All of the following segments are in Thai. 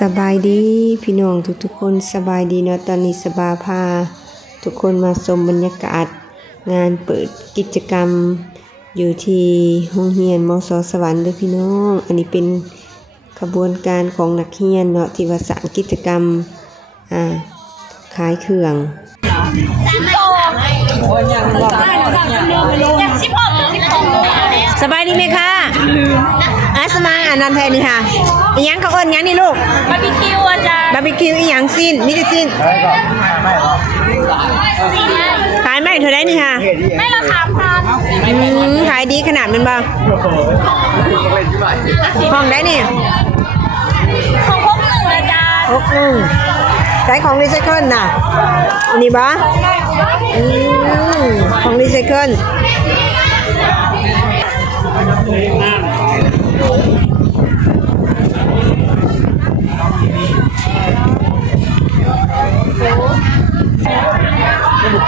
สบายดีพี่น้องทุกๆคนสบายดีเนาะตอนนี้สบาพา ทุกคนมาชมบรรยากาศ งานเปิดกิจกรรม อยู่ที่โรงเรียนมสสวรรค์เด้อพี่น้อง อันนี้เป็นขบวนการของนักเรียนเนาะที่ว่าสร้างกิจกรรมอ่าขายเครื่องสบายดีไหมคะอาสมาอ่า นนันแทนนี่ค่ะอีหยังเขาเอิ้นหยังนี่ลูกบาร์บีคิวอาจารย์บาร์บีคิวอีหยังสิ้นมิตรสิ้นขายไม่เท่าไรนี่ค่ะไม่ราคาพันอืมขายดีขนาดมันบ่ห้องได้นี่ของพวกหนึ่งอาจารย์หกหนึ่งใช้ของรีไซเคิลน่ะอันนี้บ่อืมของรีไซเคิล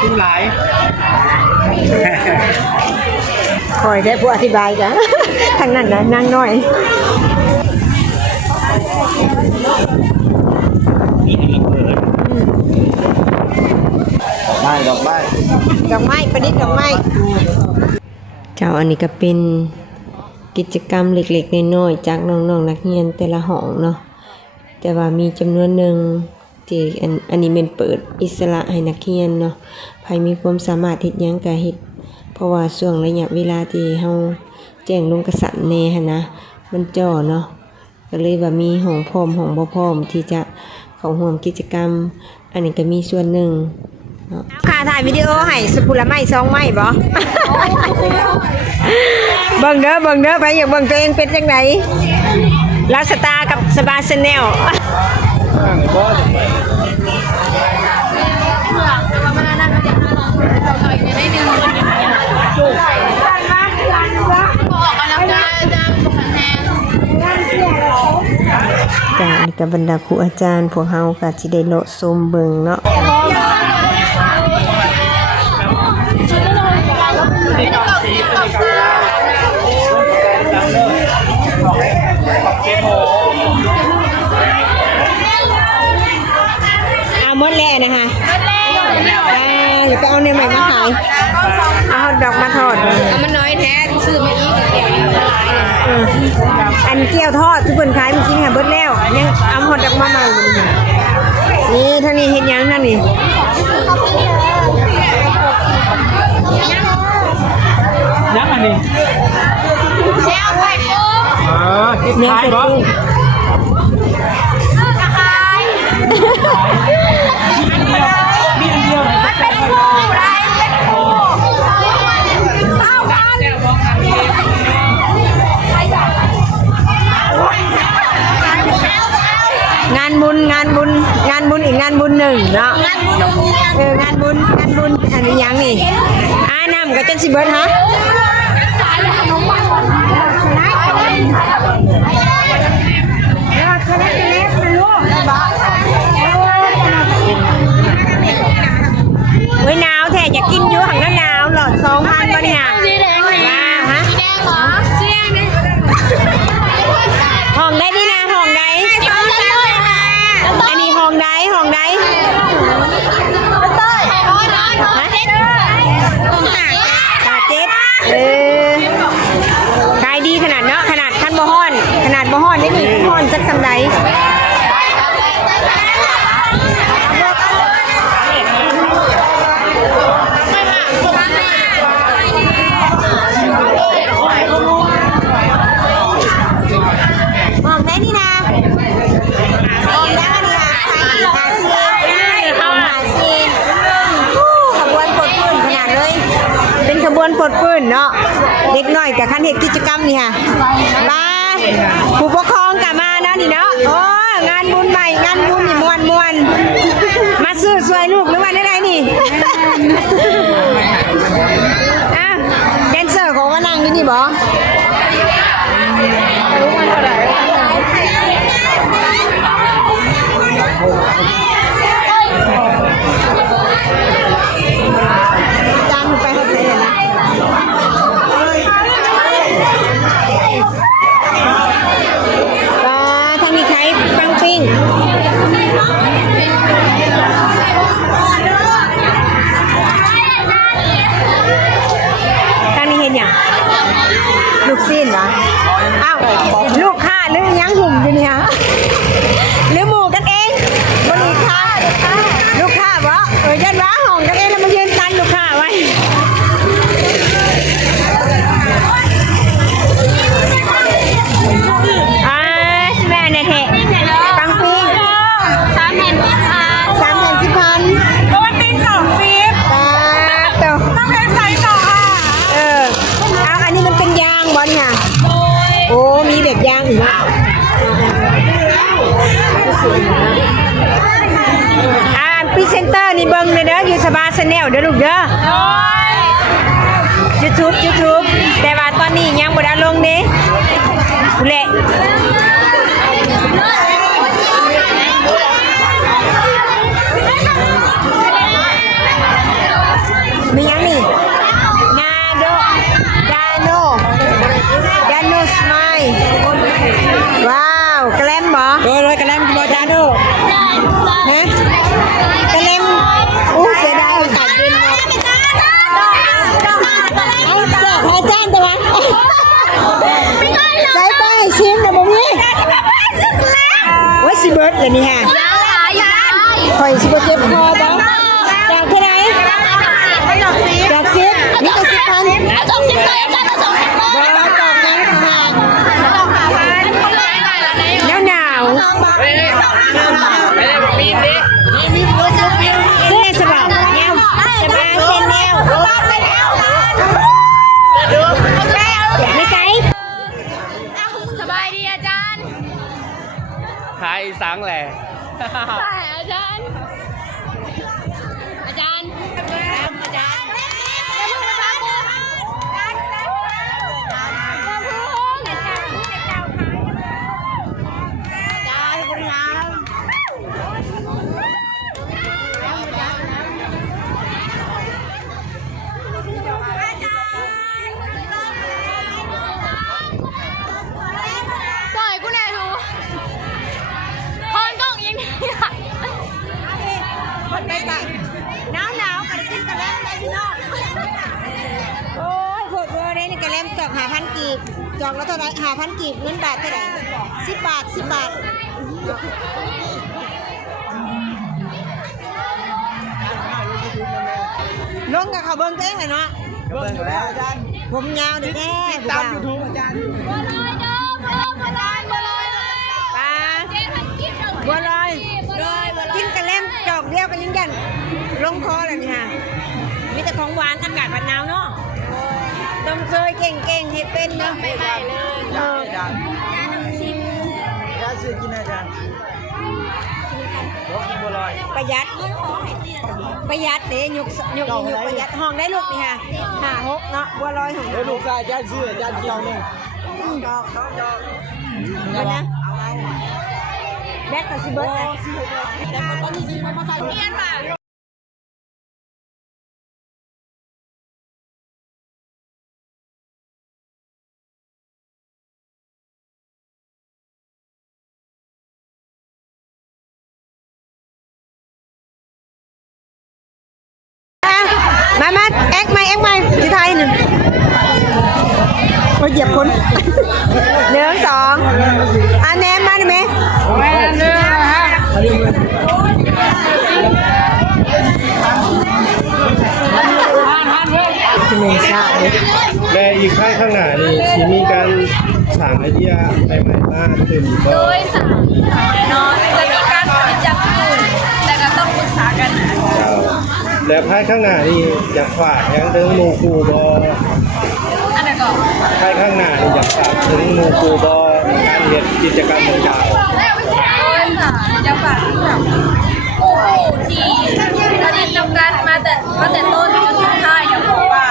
กินหลาย ค อยได้ผู้อธิบายจ้ะทางนั้นนะนั่งหน่อยไม้ดอกไม้ดอกไม้ประดิษฐ์ดอกไม้เจ้าอันนี้ก็เป็นกิจกรรมเล็กๆน้อยๆจากน้องๆนักเรียนแต่ละห้องเนาะแต่ว่ามีจำนวนหนึ่งที่อันอันนี้เป็นเปิดอิสระให้นักเรียนเนาะใครมีความสามารถเฮ็ดหยังก็เฮ็ด เพราะว่าช่วงระยะเวลาที่เฮาแจ้งลงกระสันแน่หนะ มันจ่อเนาะก็เลยว่ามีห้องพร้อมห้องบ่พร้อมที่จะเข้าร่วมกิจกรรม อันนี้ก็มีส่วนหนึ่งเนาะค่ะถ่ายวิดีโอให้สกุลไม้สองไม้บ่ เบิ่งเด้อเบิ่งเด้อไปอยากเบิ่งตัวเองเป็นจังไดลาสตากับสบาชแนลอ ก็บรรดาครูอาจารย์ พวกเฮาก็สิได้เลาะชมเบิ่งเนาะเอาหมดแล้วนะคะอ่าเดี๋ยวไปเอาเนี่ยใหม่มาขายเอาดอกมาทอด อันเกี๊ยวทอดทุกคนขายเมื่อกี้ค่ะเบิดแล้วยังเอาหอดดอกมาใหม่อยู่นี่นี่ทางนี้เห็นยังทางนี้ยังอันนี้แช่ไข่กุ้งเออคิดเนื้อขายเป็านบุญงานบุญงานบุญอีกงานบุญหนึ่งเนาะงั้นดูเอองานบุญงานบุญอันนี้ยังนี่อ่านำก็จะสิเบิดฮะเว้ยหนาวแท้อยากกินอยู่หังนั้นหนาวหลอดสองพันบ่เนี่ย สีแดงไหน ว่าฮะ สีแดงเหรอสีแดงนี่ ห้องได้นี่นะห้องใด เอาเลยค่ะ อันนี้ห้องใดห้องใด เต้ยโอ้ยน้อยน้อยเด็ดต้องหา ตาเจ็ดเออขายดีขนาดเนาะขนาดขั้นบ่ฮ้อน ขนาดบ่ฮ้อนได้มีฮ้อนสักสำใด มองได้นี่นะมองได้นี่นะใครหาซีเข้าหาซีขบวนปลดปืนขนาดเลย เป็นขบวนปล ดปืนเนาะเด็กน้อยกับคันเหตุกิจกรรมนี่ค่ะมาผู้ปกครองกลับมาเนาะนี่เนาะโอ้งานบุญใหม่งานบุญนี่มวนมวนมาซื้อสวยลูกหรือว่าได้ไรนี่อะแดนเซอร์ของว่านั่งอยู่นี่บอจ อ่านพรีเซนเตอร์นี่เบิ้งเลยเด้อยูสบาร์ชาแนลเด้อลูกเด้อยูทูบยูทูบแต่ว่าตอนนี้ยังบ่ได้ลงเด้เละมียังนี่ ใส่ไปชิมนะบ่มีว่าสิเบิร์ดเลยนี่ฮะยังหาอยู่นั่นคอยสิบ่เจ็บคอจ้ะจากที่ไหนจบสิจากสิบนี่ก็สิบพันจบสิบเลยอาจารย์จบสิบเลยบ่ 帅 โอ้ยโคตรเวอร์เลยนี่กระแลมจอกหาพันกีบจอกแล้วเท่าไหรหาพันกีบเงินบาทเท่าไหร่สิบบาทสิบบาทลงกับเขาเบิ้งตัวเองเลยเนาะเบิ่งแล้วอาจารย์ผมยาวแน่ตามยูทูบอาจารย์บัวลอยเด้อบัวลอยบัวลอยเลยปลาเจ๊มันกินบัวลอยบัวลอยบัวลอยกินกระเล่มจอกเดียวกันยังยันลงคอเลยนี่ฮะ แต่ของหวานอากาศมันหนาวเนาะต้มเคยเก่งเก่งๆให้เป็นเนาะไม่ได้เลยเอออาจารย์อาจารย์ซื้อกินอาจารย์รถกินบัวลอยประหยัด ประหยัดเด้ยกยกยกประหยัดห้องได้ลูกนี่ฮะห้าหกเนาะบัวลอยของเฮ้ยลูกชายอาจารย์ซื้ออาจารย์เกี่ยวหนึ่งมันนะแบกกับซิเบิร์ตอะเรียนป่ะ มามาแอกมาแอกมาที่ไทยหนึ่งโอ้ยเหยียบคนหนึ่งสองอันแนมมาได้ไหมจะไม่ทราบเลยและอีกค่ายข้างหน้านี่สิมีการสั่งไอเดียใหม่ๆมากขึ้นโดก็ยสามเนาะจะมีการผลิตจากที่อื่นแต่ก็ต้องปรึกษากันเจ้า และภายข้างหน้านี่อยากฝากยังถึงหมู่ครูบออันนั้นก็ภายข้างหน้านี่อยากฝากถึงหมู่ครูบอการเรียนกิจกรรมต่างโดยค่ะจะฝากแบบผู้ที่ผลิตนำกันมาแต่มาแต่ต้นจนสุดท้ายอยากบอกว่า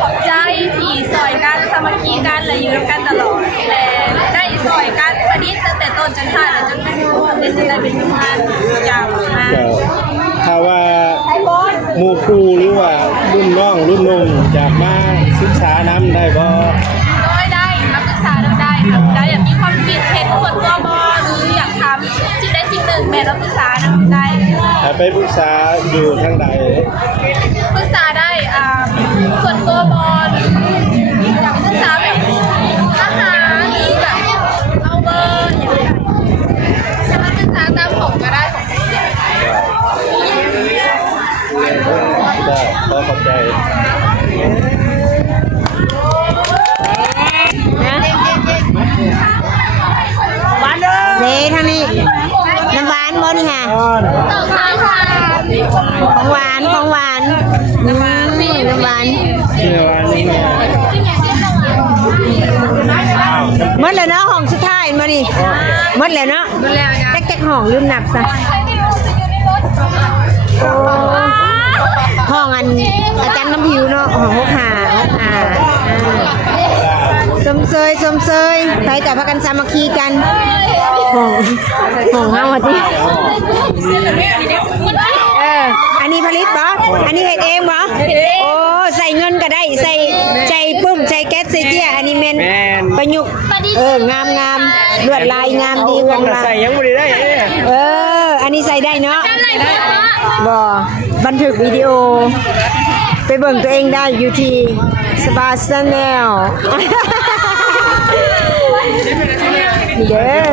ขอบใจที่ซอยกันสามัคคีกันและอยู่ด้วยกันตลอดและได้ซอยกันผลิตตั้งแต่ต้นจนท้ายและจนเป็นผู้สำเร็จนได้เป็นงานยาวมาๆเจ้าถ้าว่า มู่ครูหรือว่ารุ่นน้องรุ่นนุ่มอยากมาศึกษาน้ำได้บ่โดยได้มาปรึกษาเราได้ค่ะได้อยากมีความคิดเห็นส่วนตัวบอหรืออยากทำสิ่งใดสิ่งหนึ่งแม่เราปรึกษานะได้ถ้าไปปรึกษาอยู่ทางใดปรึกษาได้ ขอบใจเด้ทางนี้น้ำหวานบ่นี่ค่ะของหวานของหวานน้ำหวานน้ำหวานที่ว่านี่แม่หมดแล้วเนาะห้องสุดท้ายมานี่หมดแล้วเนาะแล้วนะแจ๊กแจ๊กห้องลืมนับซะ ห้องอันอาจารย์น้ำผิวเนาะห้องหกหาหกหาอ่าสมเซยสมเซยไปกับพากันสามัคคีกันห้องห้องเฮาอะติเอออันนี้ผลิตบ่อันนี้เฮ็ดเองบ่โอ้ใส่เงินก็ได้ใส่ใจปุ้มใส่แก๊สใส่เจียอันนี้แม่นแม่นประยุกต์เอองามงามลวดลายงามดีงามลาใส่ยยังไม่ได้เอ้ยเอออันนี้ใส่ได้เนาะบ่ บันทึกวิดีโอ ไปเบิ่งตัวเองได้อยู่ที่สปาร์แนลนี่เด้อ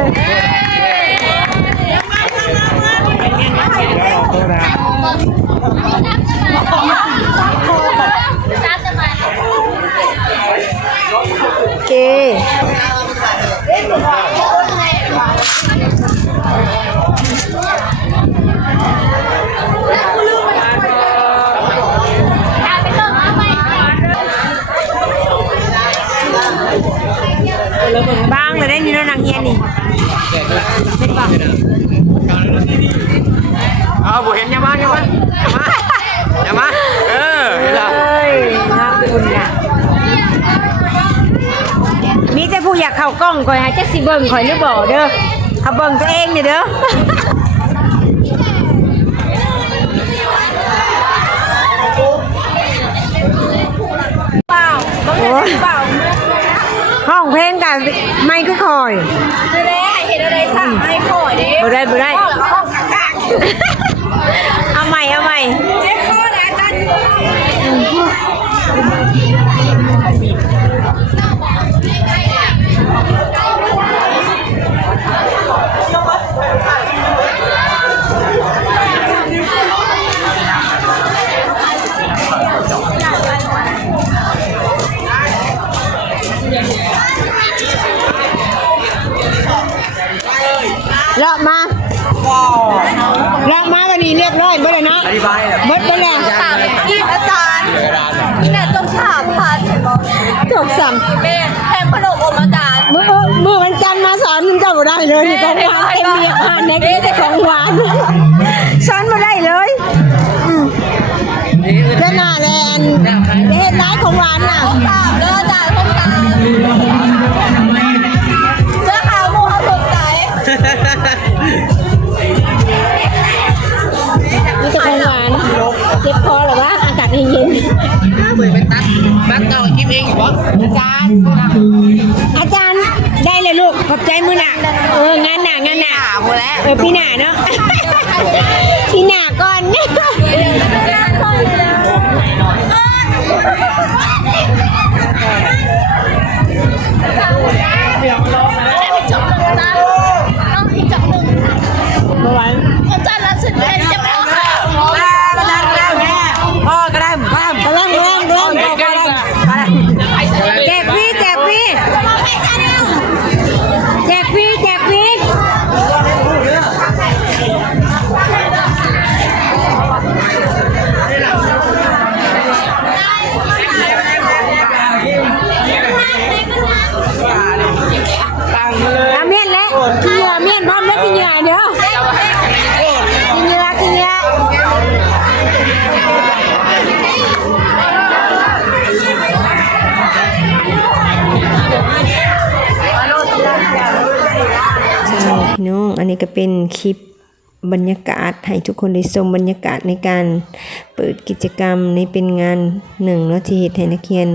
แล้วเราโทษนะโอเค บ้างเลยได้นี่เนาะนางเฮียนนี่เป็นป่ะ เอาบุเห็นยังมายังมายังมายังมาเออเห็นละ เอ้ยนะคุณน่ะมีแต่ผู้อยาก เข้ากล้องคอยหาจักสิเบิ่งคอยหรือบ่เด้อเขาเบิ่งตัวเองนี่เด้อเปล่าต้องเห็นเปล่าห้องเพลงกันไม่คือคอยดูแลเห็นอะไรสั่งให้ขอดิบ่ได้บ่ได้พ่อแล้วก็ห้องกลางเอาใหม่เอาใหม่เจ๊พ่อนะอาจา จบสั่งแม่แทนขนมอมอาจารย์มือมือมันจันทร์มาสอนมึงก็บ่ได้เลยนี่ของหวานเต็มเมียผ่านเนี่ยนี่แต่ของหวานสอนบ่ได้เลยอืมเจ้าหน้าแลนเฮ็ดร้ายของหวานน่ะ องเหรออาจารย์ๆอาจารย์ได้เลยลูก ขอบใจมือหน่ะเอองานหน่ะงานหน่ะหมดแล้วเออพี่หน่าเนาะพี่หน่าก่ น้อง อันนี้ก็เป็นคลิปบรรยากาศให้ทุกคนได้ชมบรรยากาศในการเปิดกิจกรรมในเป็นงานหนึ่งเนาะที่เฮ็ดให้นักเรียน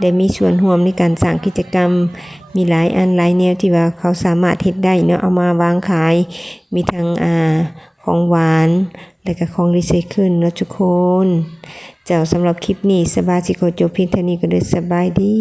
ได้มีส่วนร่วมในการสร้างกิจกรรม มีหลายอันหลายแนวที่ว่าเขาสามารถเฮ็ดได้เนาะเอามาวางขาย มีทั้งอ่าของหวาน และก็ของรีไซเคิลเนาะทุกคน เจ้าสำหรับคลิปนี้สบายสิโกจบเพียงเท่านี้ก็เด้อสบายดี